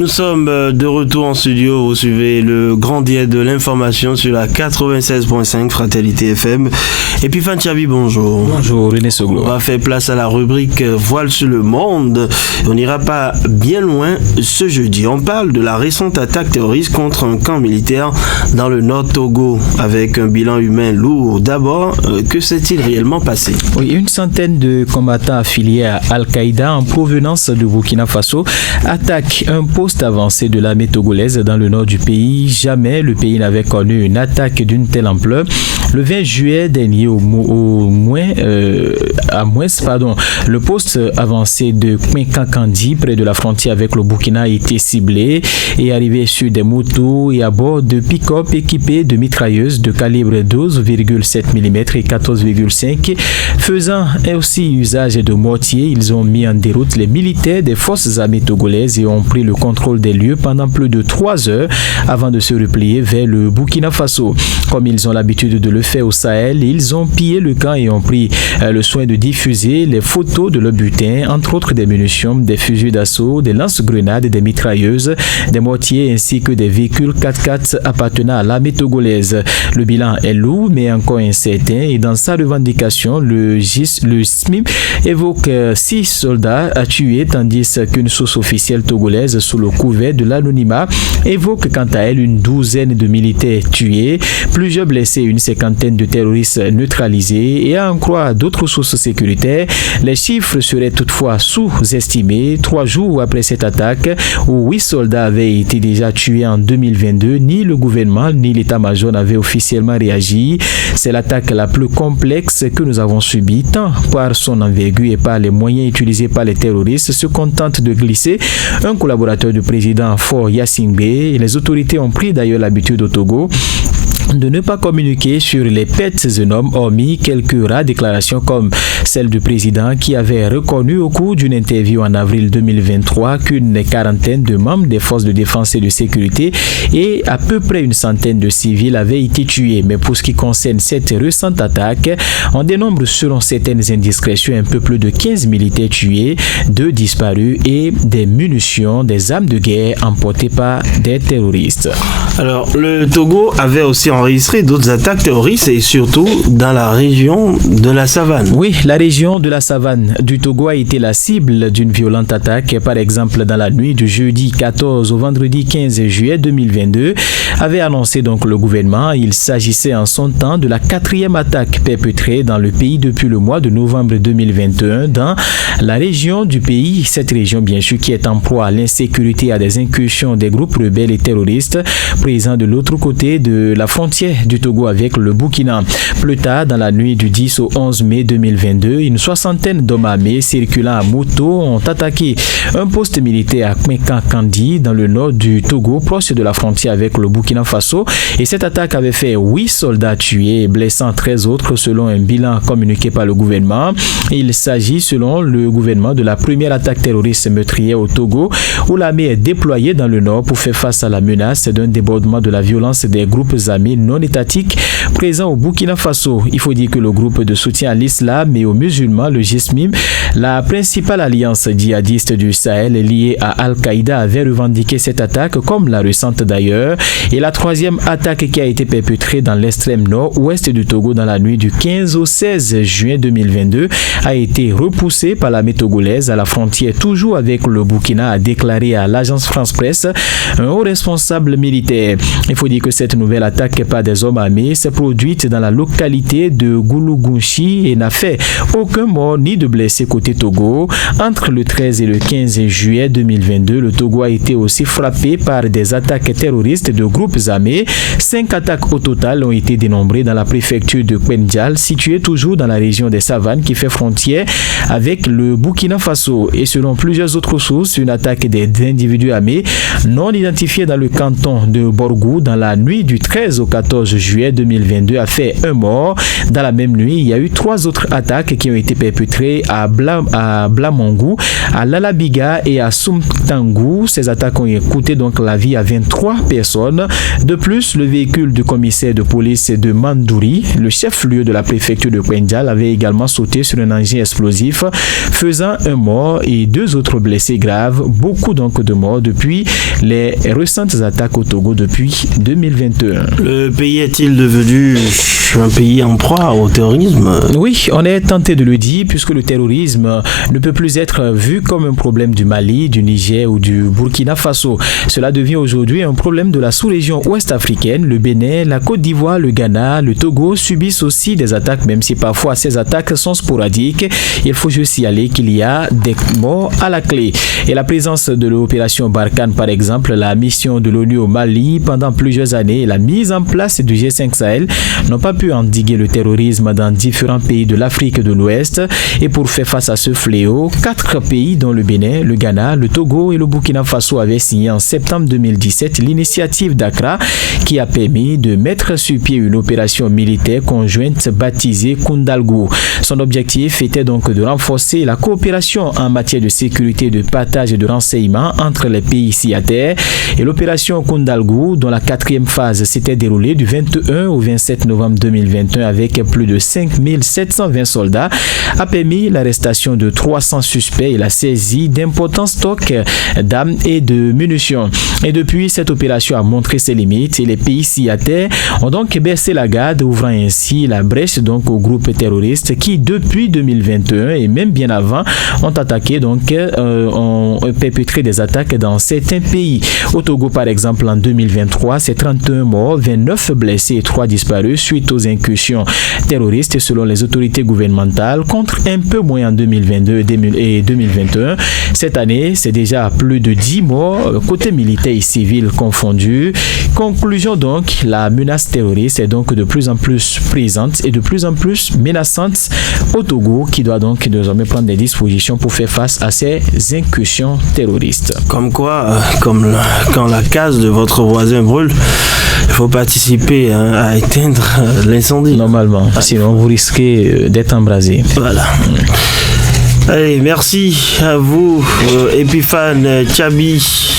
Nous sommes de retour en studio. Vous suivez le grand diète de l'information sur la 96.5 Fraternité FM. Et puis Fanchabi, bonjour. Bonjour René Soglo. On va faire place à la rubrique Voile sur le monde. On n'ira pas bien loin ce jeudi. On parle de la récente attaque terroriste contre un camp militaire dans le nord Togo avec un bilan humain lourd. D'abord, que s'est-il réellement passé? Oui, une centaine de combattants affiliés à Al-Qaïda en provenance de Burkina Faso attaquent un poste avancé de l'armée togolaise dans le nord du pays. Jamais le pays n'avait connu une attaque d'une telle ampleur. Le 20 juillet dernier, le poste avancé de Kmenkankandi, près de la frontière avec le Burkina, a été ciblé et arrivé sur des motos et à bord de pick-up équipés de mitrailleuses de calibre 12,7 mm et 14,5. Faisant aussi usage de mortiers, ils ont mis en déroute les militaires des forces armées togolaises et ont pris le contrôle des lieux pendant plus de 3 heures avant de se replier vers le Burkina Faso. Comme ils ont l'habitude de le faire au Sahel, ils ont pillé le camp et ont pris le soin de diffuser les photos de leur butin, entre autres des munitions, des fusils d'assaut, des lance-grenades, des mitrailleuses, des mortiers ainsi que des véhicules 4x4 appartenant à l'armée togolaise. Le bilan est lourd mais encore incertain et dans sa revendication, le SMIP évoque 6 soldats à tuer tandis qu'une source officielle togolaise sous le couvert de l'anonymat évoque quant à elle une douzaine de militaires tués, plusieurs blessés et une cinquantaine de terroristes neutralisés et à en croire d'autres sources sécuritaires, les chiffres seraient toutefois sous-estimés. 3 jours après cette attaque où 8 soldats avaient été déjà tués en 2022, ni le gouvernement ni l'état-major n'avaient officiellement réagi. C'est l'attaque la plus complexe que nous avons subie, tant par son envergure et par les moyens utilisés par les terroristes, se contentent de glisser un collaborateur du président Faure Gnassingbé. Les autorités ont pris d'ailleurs l'habitude au Togo de ne pas communiquer sur les pertes énormes, hormis quelques rares déclarations comme celle du président qui avait reconnu au cours d'une interview en avril 2023 qu'une quarantaine de membres des forces de défense et de sécurité et à peu près une centaine de civils avaient été tués. Mais pour ce qui concerne cette récente attaque, on dénombre selon certaines indiscrétions un peu plus de 15 militaires tués, 2 disparus et des munitions, des armes de guerre emportées par des terroristes. Alors, le Togo avait aussi enregistré d'autres attaques terroristes et surtout dans la région de la savane. Oui, la région de la savane du Togo a été la cible d'une violente attaque. Par exemple, dans la nuit du jeudi 14 au vendredi 15 juillet 2022, avait annoncé donc le gouvernement. Il s'agissait en son temps de la 4e attaque perpétrée dans le pays depuis le mois de novembre 2021 dans la région du pays. Cette région, bien sûr, qui est en proie à l'insécurité et à des incursions des groupes rebelles et terroristes présents de l'autre côté de la frontière du Togo avec le Burkina. Plus tard, dans la nuit du 10 au 11 mai 2022, une soixantaine d'hommes armés circulant à moto ont attaqué un poste militaire à Kmenkankandi dans le nord du Togo, proche de la frontière avec le Burkina Faso. Et cette attaque avait fait 8 soldats tués et blessant 13 autres selon un bilan communiqué par le gouvernement. Il s'agit selon le gouvernement de la première attaque terroriste meurtrière au Togo où l'armée est déployée dans le nord pour faire face à la menace d'un débordement de la violence des groupes armés non étatiques présents au Burkina Faso. Il faut dire que le groupe de soutien à l'islam et aux musulmans, le GISMIM, la principale alliance djihadiste du Sahel liée à Al-Qaïda, avait revendiqué cette attaque comme la récente d'ailleurs. Et la 3e attaque qui a été perpétrée dans l'extrême nord-ouest du Togo dans la nuit du 15 au 16 juin 2022 a été repoussée par l'armée togolaise à la frontière toujours avec le Burkina, a déclaré à l'agence France Presse un haut responsable militaire. Il faut dire que cette nouvelle attaque par des hommes armés s'est produite dans la localité de Goulougounchi et n'a fait aucun mort ni de blessés côté Togo. Entre le 13 et le 15 juillet 2022, le Togo a été aussi frappé par des attaques terroristes de groupes armés. 5 attaques au total ont été dénombrées dans la préfecture de Kwendial, située toujours dans la région des savanes qui fait frontière avec le Burkina Faso. Et selon plusieurs autres sources, une attaque des individus armés non identifiés dans le canton de Borgou dans la nuit du 13 au 14 juillet 2022 a fait un mort. Dans la même nuit, il y a eu 3 autres attaques qui ont été perpétrées à Blamangou, à Lalabiga et à Sumtangou. Ces attaques ont coûté donc la vie à 23 personnes. De plus, le véhicule du commissaire de police de Mandouri, le chef-lieu de la préfecture de Kwendial, avait également sauté sur un engin explosif, faisant un mort et 2 autres blessés graves. Beaucoup donc de morts depuis les récentes attaques au Togo depuis 2021. Le pays est-il devenu un pays en proie au terrorisme? Oui, on est tenté de le dire puisque le terrorisme ne peut plus être vu comme un problème du Mali, du Niger ou du Burkina Faso. Cela devient aujourd'hui un problème de la sous-région ouest africaine. Le Bénin, la Côte d'Ivoire, le Ghana, le Togo subissent aussi des attaques, même si parfois ces attaques sont sporadiques. Il faut juste signaler qu'il y a des morts à la clé. Et la présence de l'opération Barkhane, par exemple, la mission de l'ONU au Mali pendant plusieurs années et la mise en place du G5 Sahel n'ont pas pu endiguer le terrorisme dans différents pays de l'Afrique de l'Ouest. Et pour faire face à ce fléau, 4 pays dont le Bénin, le Ghana, le Togo et le Burkina Faso avaient signé en septembre 2017 l'initiative d'Accra qui a permis de mettre sur pied une opération militaire conjointe baptisée Koundalgou. Son objectif était donc de renforcer la coopération en matière de sécurité et de partage de renseignements entre les pays signataires. Et l'opération Koundalgou, dont la 4e phase s'était déroulée du 21 au 27 novembre 2021 avec plus de 5720 soldats, a permis l'arrestation de 300 suspects et la saisie d'importants stocks d'armes et de munitions. Et depuis, cette opération a montré ses limites et les pays signataires ont donc baissé la garde, ouvrant ainsi la brèche donc aux groupes terroristes qui, depuis 2021 et même bien avant, ont attaqué ont perpétré des attaques dans certains pays. Au Togo, par exemple, en 2023, c'est 31 morts, 29 blessés et 3 disparus suite aux incursions terroristes selon les autorités gouvernementales, contre un peu moins en 2022 et 2021. Cette année, c'est déjà plus de 10 morts, côté militaire et civil confondus. Conclusion donc, la menace terroriste est donc de plus en plus présente et de plus en plus menaçante au Togo, qui doit donc désormais prendre des dispositions pour faire face à ces incursions terroristes. Comme quoi, quand la case de votre voisin brûle, il faut participer à éteindre l'incendie. Normalement, sinon vous risquez d'être embrasé. Voilà. Allez, merci à vous, Epiphane Tchabi.